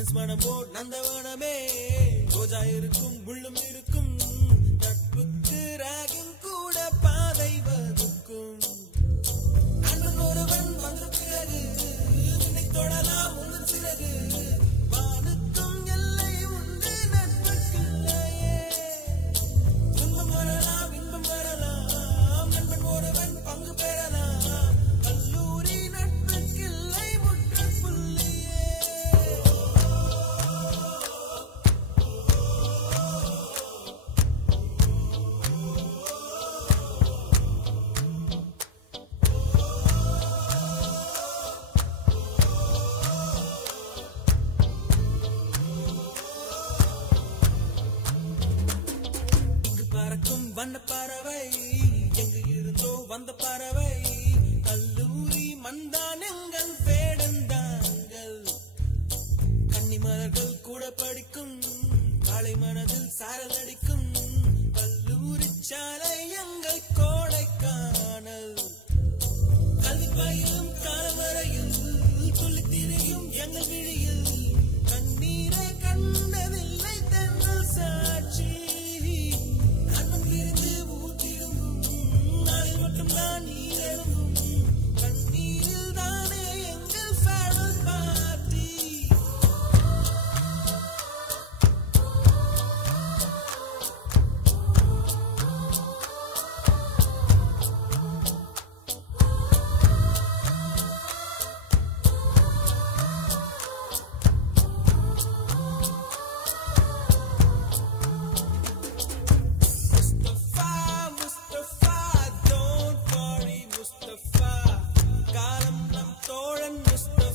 ரோசன்ஸ் மனமோ நந்தவனமே ரோஜா இருக்கும் முள்ளும் இருக்கும் நட்புக்கு ராகம் கூட பாதை வகுக்கும் நண்பன் ஒருவன் வந்த பிறகு உன்னை தொடலாம் உங்கள் சிறகு வானுக்கும் எல்லை உண்டு நட்புக்குள்ளையே துன்பம் வரலாம் இன்பம் வரலாம் நண்பன் ஒருவன் பங்கு பெறலாம் கல்லூரி நட்புக்கில்லை முற்றுப்புள்ளியே பறக்கும் வண்ண பறவை எங்கு இருந்தோ வந்த பறவை கல்லூரி மந்தான் எங்கள் வேடந்தாங்கள் கன்னிமலர்கள் கூட படிக்கும் காலை மனதில் சாரல் அடிக்கும் கல்லூரி சாலை எங்கள் கோடைக்கானல் கல்வி பயிலும் காலவரையில் துள்ளி திரியும் எங்கள் விழியில் கண்ணீரை கண்டதில்லை தென்றல் சாட்சி நான் நீரும் கண்ணீரில் தானே எங்கள் ஃபேவல் பார்ட்டி Mustafa, காலம் நம் தோழன் Mustafa